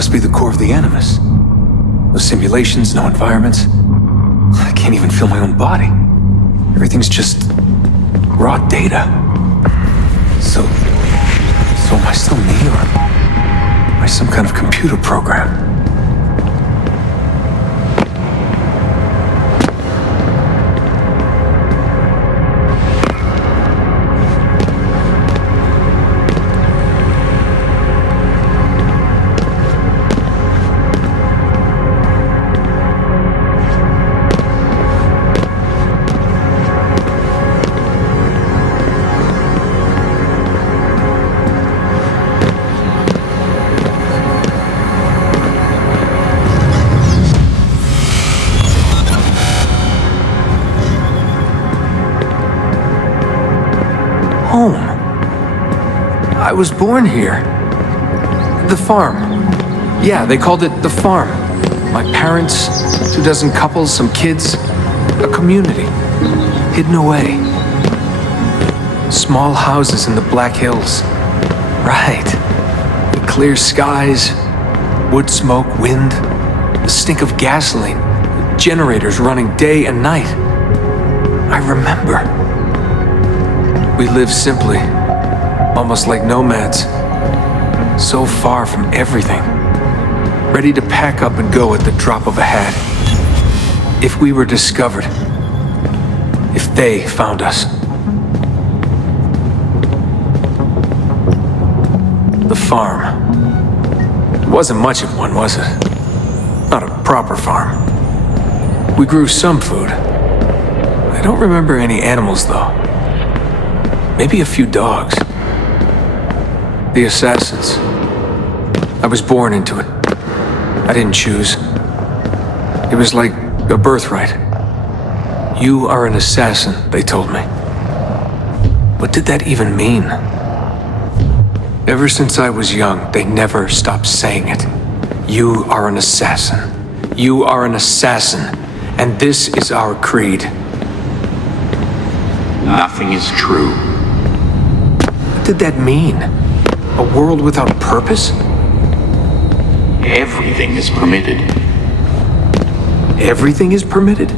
must be the core of the Animus. No simulations, no environments. I can't even feel my own body. Everything's just raw data. So am I still me, or am I some kind of computer program? I was born here. The farm. Yeah, they called it the farm. My parents, 2 dozen couples, some kids, a community, hidden away. Small houses in the Black Hills. Right. The clear skies, wood smoke, wind, the stink of gasoline, generators running day and night. I remember. We lived simply. Almost like nomads, so far from everything, ready to pack up and go at the drop of a hat. If we were discovered, if they found us. The farm. It wasn't much of one, was it? Not a proper farm. We grew some food. I don't remember any animals, though. Maybe a few dogs. The assassins. I was born into it. I didn't choose. It was like a birthright. You are an assassin, they told me. What did that even mean? Ever since I was young, they never stopped saying it. You are an assassin. You are an assassin. And this is our creed. Nothing is true. What did that mean? A world without purpose? Everything is permitted. Everything is permitted?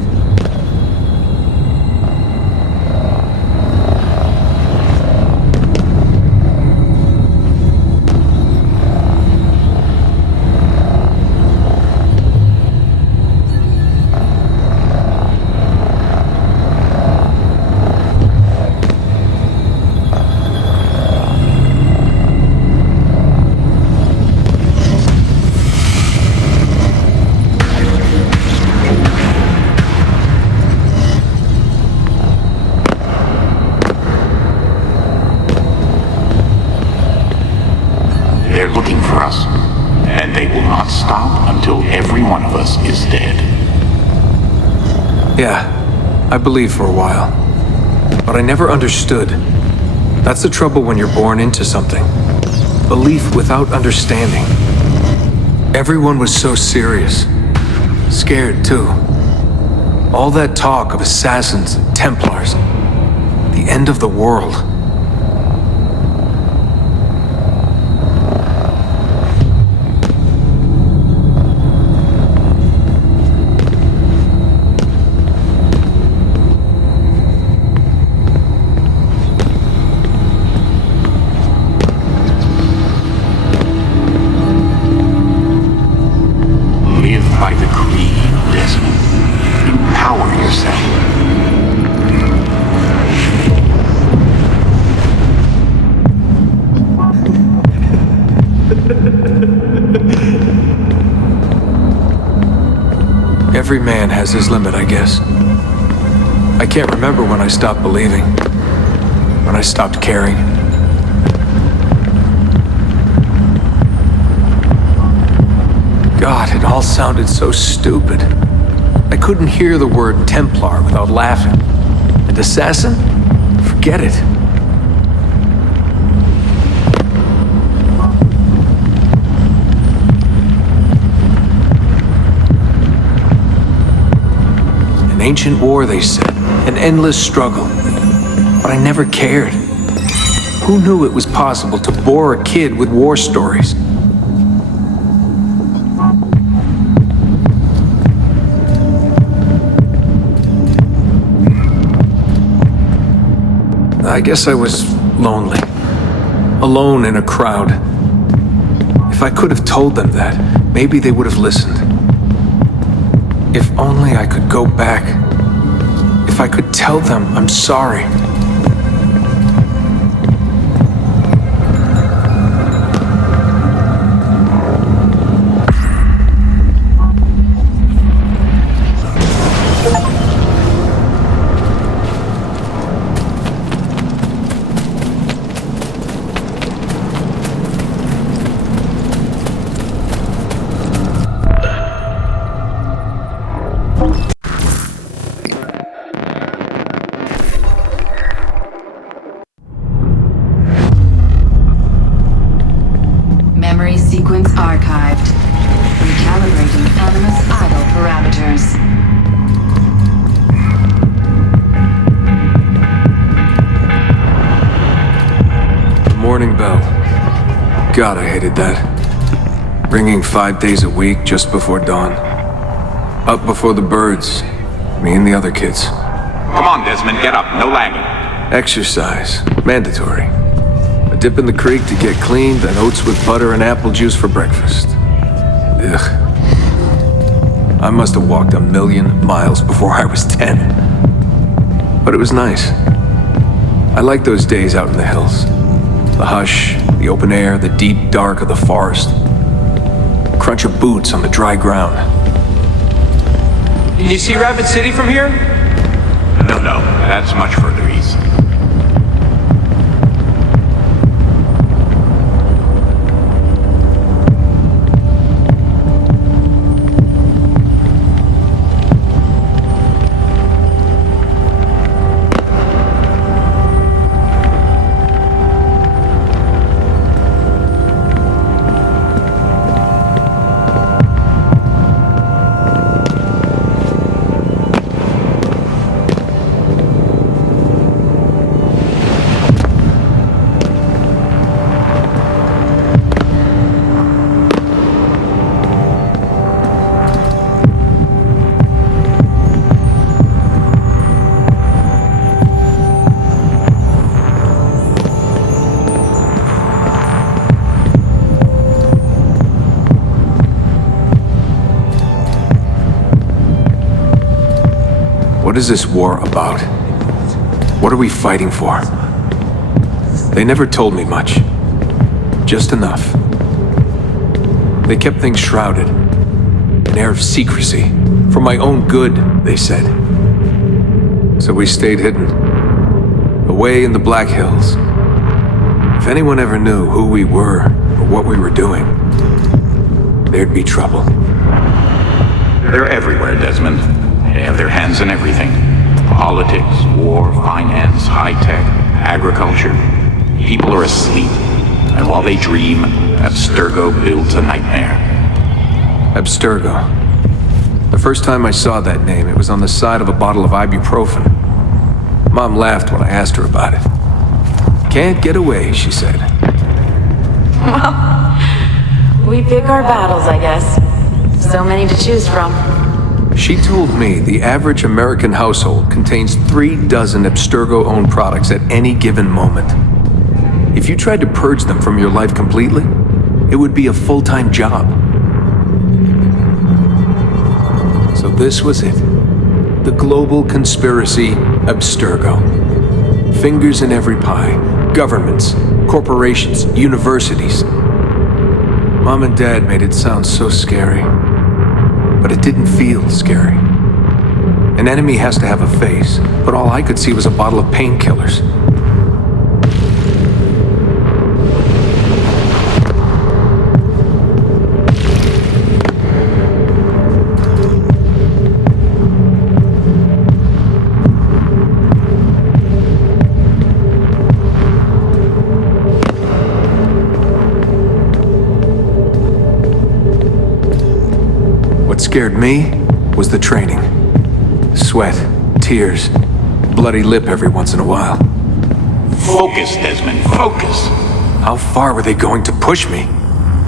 Yeah, I believed for a while. But I never understood. That's the trouble when you're born into something. Belief without understanding. Everyone was so serious. Scared, too. All that talk of assassins and Templars. The end of the world. By the creed, Desmond. Empower yourself. Every man has his limit, I guess. I can't remember when I stopped believing. When I stopped caring. God, it all sounded so stupid. I couldn't hear the word Templar without laughing. And assassin? Forget it. An ancient war, they said. An endless struggle. But I never cared. Who knew it was possible to bore a kid with war stories? guess I was lonely. Alone in a crowd. If I could have told them that, maybe they would have listened. If only I could go back. If I could tell them I'm sorry. Memory sequence archived. Recalibrating Animus idle parameters. The morning bell. God, I hated that. Ringing 5 days a week just before dawn. Up before the birds. Me and the other kids. Come on, Desmond, get up. No lagging. Exercise. Mandatory. A dip in the creek to get clean, then oats with butter and apple juice for breakfast. Ugh. I must have walked 1,000,000 miles before I was 10. But it was nice. I liked those days out in the hills. The hush, the open air, the deep dark of the forest. Crunch of boots on the dry ground. Can you see Rapid City from here? No, that's much further east. What is this war about? What are we fighting for? They never told me much. Just enough. They kept things shrouded. An air of secrecy. For my own good, they said. So we stayed hidden. Away in the Black Hills. If anyone ever knew who we were or what we were doing, there'd be trouble. They're everywhere, Desmond. They have their hands in everything. Politics, war, finance, high-tech, agriculture. People are asleep. And while they dream, Abstergo builds a nightmare. Abstergo. The first time I saw that name, it was on the side of a bottle of ibuprofen. Mom laughed when I asked her about it. Can't get away, she said. Well, we pick our battles, I guess. So many to choose from. She told me the average American household contains 3 dozen Abstergo-owned products at any given moment. If you tried to purge them from your life completely, it would be a full-time job. So this was it. The global conspiracy Abstergo. Fingers in every pie. Governments, corporations, universities. Mom and Dad made it sound so scary. But it didn't feel scary. An enemy has to have a face, but all I could see was a bottle of painkillers. What scared me was the training. Sweat, tears, bloody lip every once in a while. Focus, Desmond, focus. How far were they going to push me?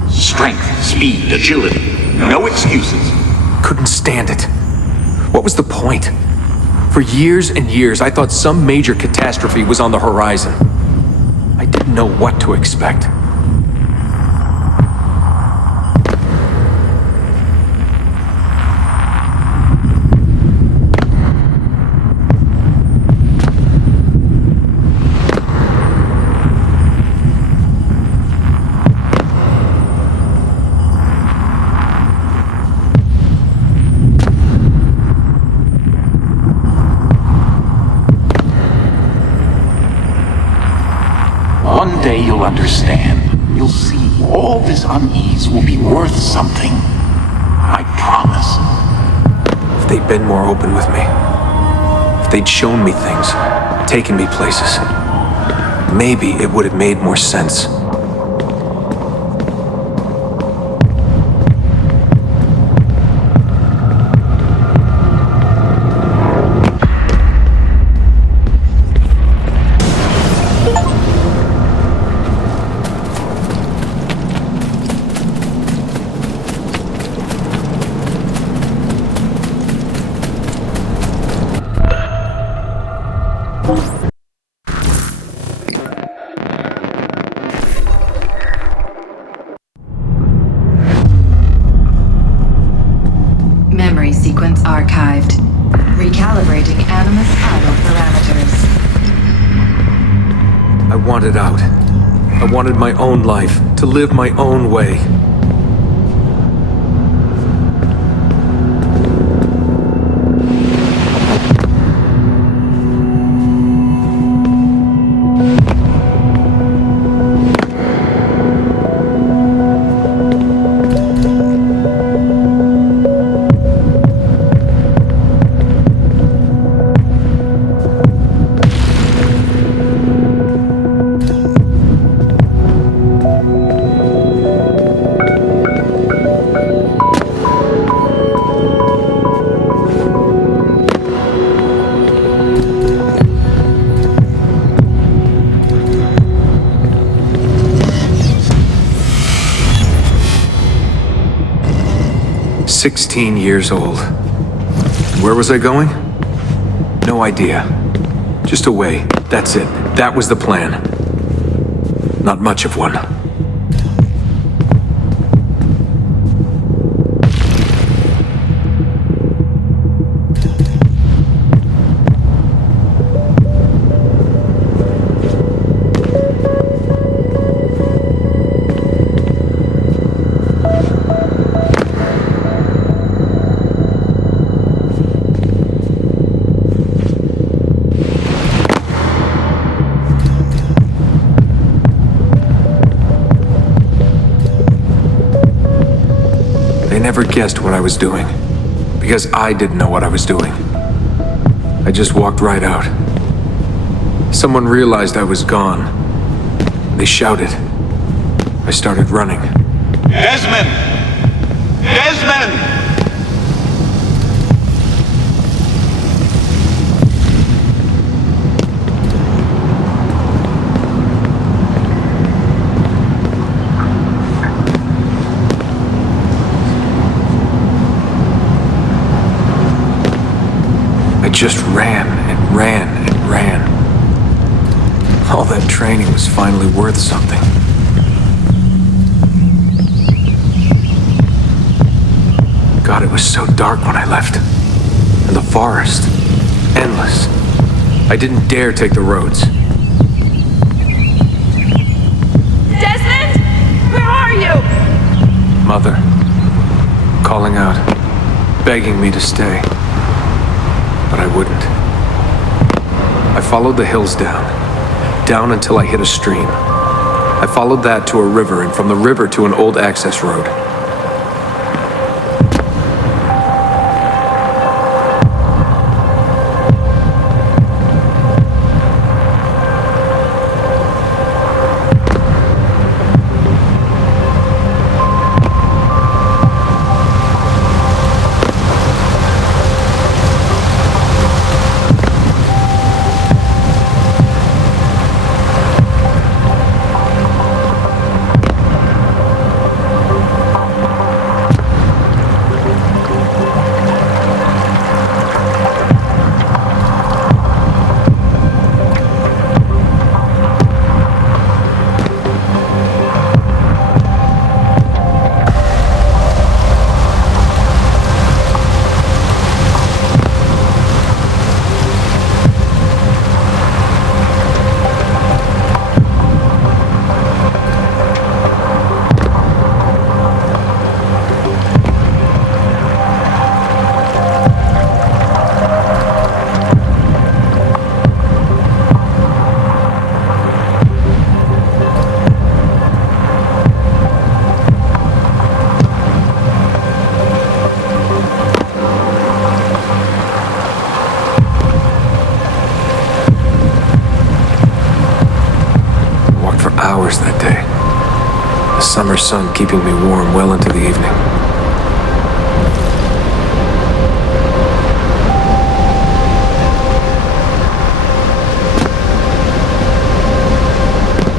Strength, speed, agility. No excuses. Couldn't stand it. What was the point? For years and years, I thought some major catastrophe was on the horizon. I didn't know what to expect. One day you'll understand. You'll see all this unease will be worth something. I promise. If they'd been more open with me, if they'd shown me things, taken me places, maybe it would have made more sense. Memory sequence archived. Recalibrating Animus idle parameters. I wanted out. I wanted my own life, to live my own way. "16 years old. Where was I going? No idea. Just away. That's it. That was the plan. Not much of one. They never guessed what I was doing, because I didn't know what I was doing. I just walked right out. Someone realized I was gone. They shouted. I started running. Desmond! Desmond! I just ran and ran and ran. All that training was finally worth something. God, it was so dark when I left. And the forest. Endless. I didn't dare take the roads. Desmond! Where are you? Mother. Calling out. Begging me to stay. But I wouldn't. I followed the hills down until I hit a stream. I followed that to a river, and from the river to an old access road. summer sun keeping me warm well into the evening.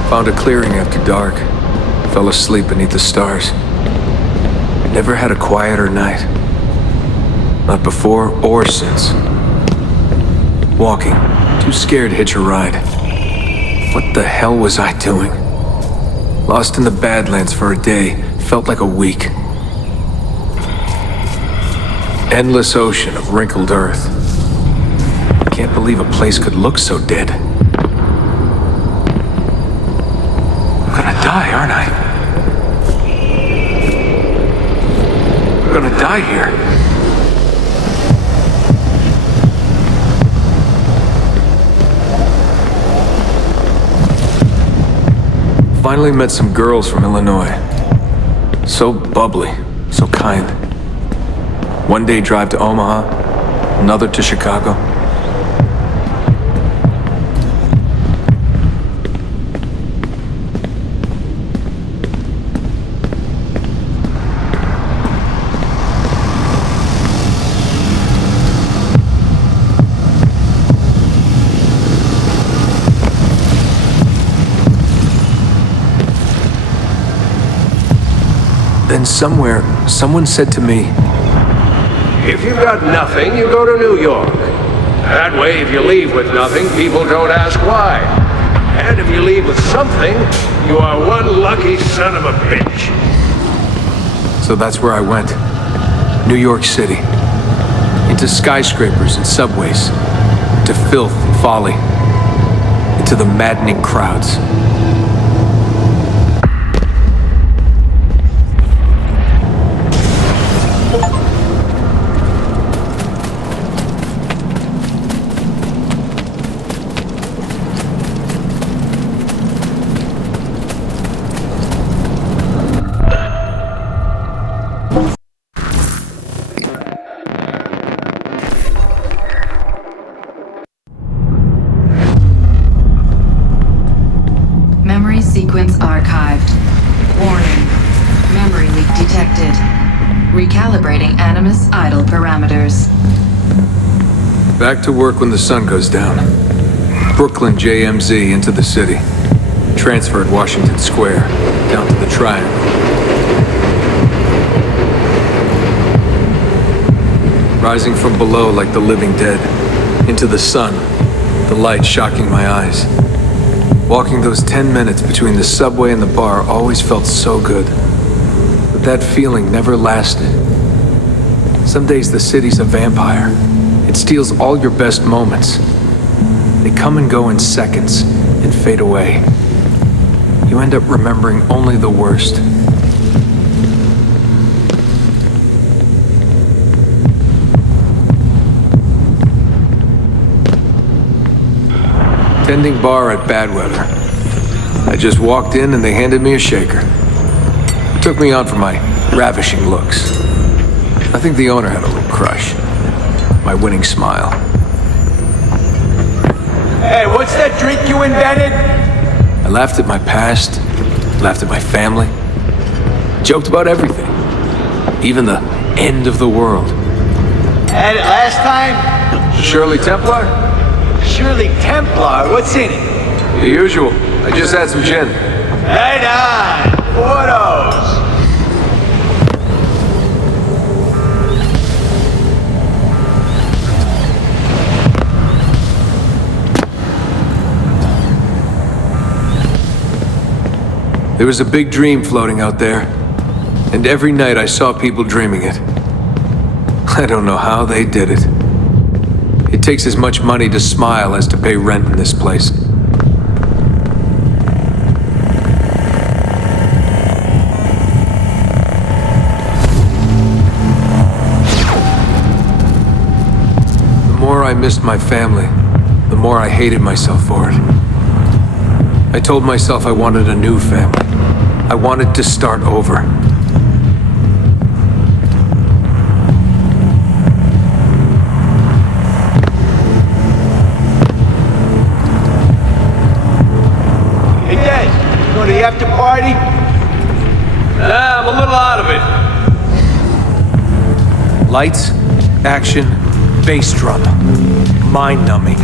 Found a clearing after dark. Fell asleep beneath the stars. Never had a quieter night. Not before or since. Walking, too scared to hitch a ride. What the hell was I doing? Lost in the Badlands for a day, felt like a week. Endless ocean of wrinkled earth. Can't believe a place could look so dead. I'm gonna die, aren't I? I'm gonna die here. Finally met some girls from Illinois. So bubbly, so kind. One day drive to Omaha, another to Chicago. Then somewhere, someone said to me, If you've got nothing, you go to New York. That way, if you leave with nothing, people don't ask why. And if you leave with something, you are one lucky son of a bitch. So that's where I went. New York City. Into skyscrapers and subways. Into filth and folly. Into the maddening crowds. Memory sequence archived. Warning. Memory leak detected. Recalibrating Animus idle parameters. Back to work when the sun goes down. Brooklyn JMZ into the city. Transferred Washington Square, down to the Triangle. Rising from below like the living dead. Into the sun, the light shocking my eyes. Walking those 10 minutes between the subway and the bar always felt so good. But that feeling never lasted. Some days the city's a vampire. It steals all your best moments. They come and go in seconds and fade away. You end up remembering only the worst. Tending bar at Badweather. I just walked in and they handed me a shaker. Took me on for my ravishing looks. I think the owner had a little crush. My winning smile. Hey, what's that drink you invented? I laughed at my past, laughed at my family, joked about everything. Even the end of the world. Had it last time? Shirley Templar? Shirley Templar, what's in it? The usual. I just had some gin. Right on! Photos! There was a big dream floating out there, and every night I saw people dreaming it. I don't know how they did it. It takes as much money to smile as to pay rent in this place. The more I missed my family, the more I hated myself for it. I told myself I wanted a new family. I wanted to start over. Hey, Des, go to the after party? Lights, action, bass drum. Mind-numbing.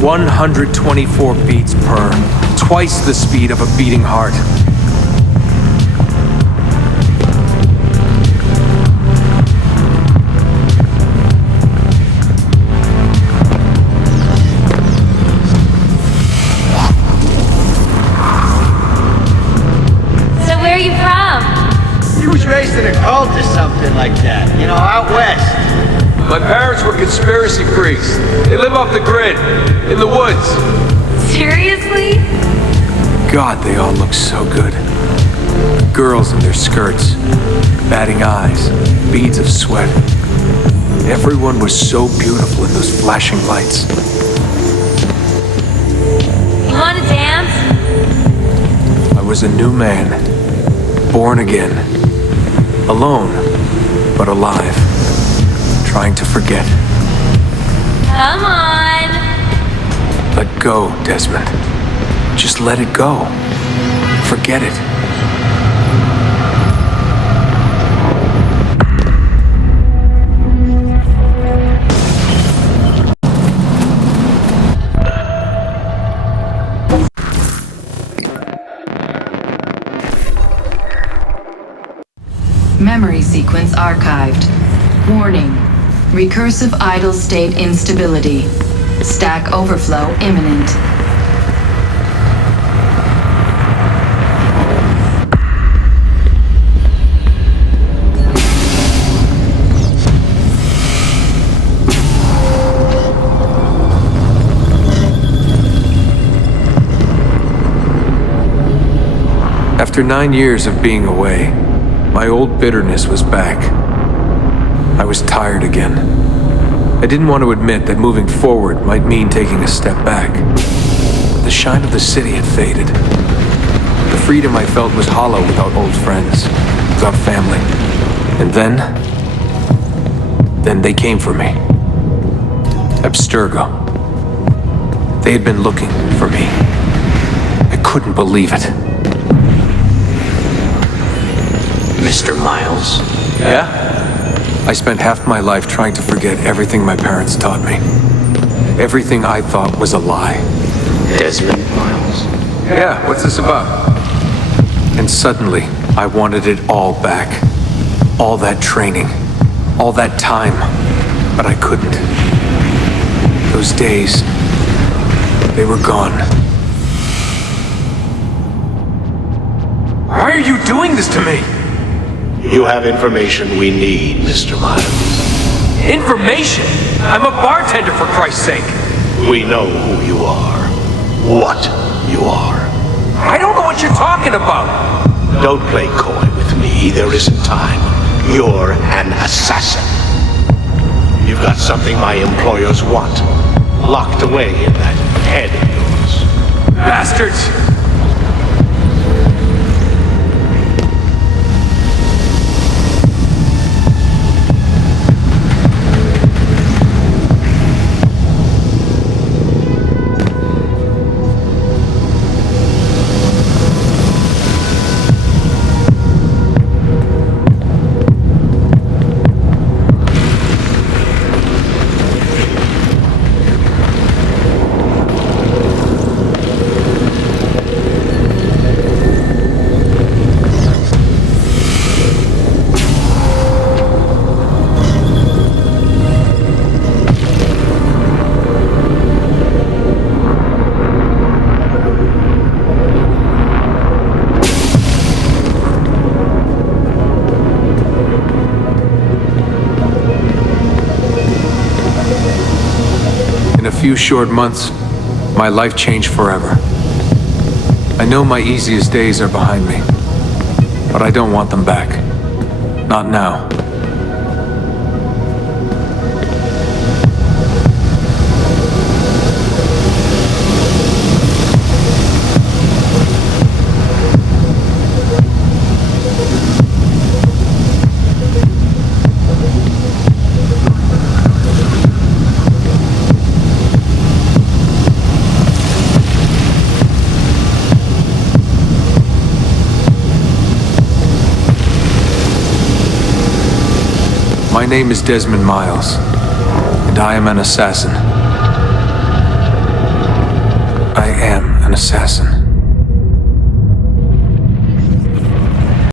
124 beats per. Twice the speed of a beating heart. So where are you from? He was raised in a cult or something like that, you know, out west. My parents were conspiracy freaks. They live off the grid, in the woods. Seriously? God, they all look so good. Girls in their skirts, batting eyes, beads of sweat. Everyone was so beautiful in those flashing lights. You want to dance? I was a new man, born again. Alone, but alive. Trying to forget. Come on. Let go, Desmond. Just let it go. Forget it. Memory sequence archived. Warning. Recursive idle state instability. Stack overflow imminent. After 9 years of being away, my old bitterness was back. I was tired again. I didn't want to admit that moving forward might mean taking a step back. The shine of the city had faded. The freedom I felt was hollow without old friends, without family. And then they came for me. Abstergo. They had been looking for me. I couldn't believe it. Mr. Miles? Yeah? I spent half my life trying to forget everything my parents taught me. Everything I thought was a lie. Desmond Miles? Yeah, what's this about? And suddenly, I wanted it all back. All that training. All that time. But I couldn't. Those days, they were gone. Why are you doing this to me? You have information we need, Mr. Miles. Information? I'm a bartender, for Christ's sake. We know who you are. What you are. I don't know what you're talking about. Don't play coy with me. There isn't time. You're an assassin. You've got something my employers want. Locked away in that head of yours. Bastards! In a few short months, my life changed forever. I know my easiest days are behind me, but I don't want them back. Not now. My name is Desmond Miles, and I am an assassin. I am an assassin.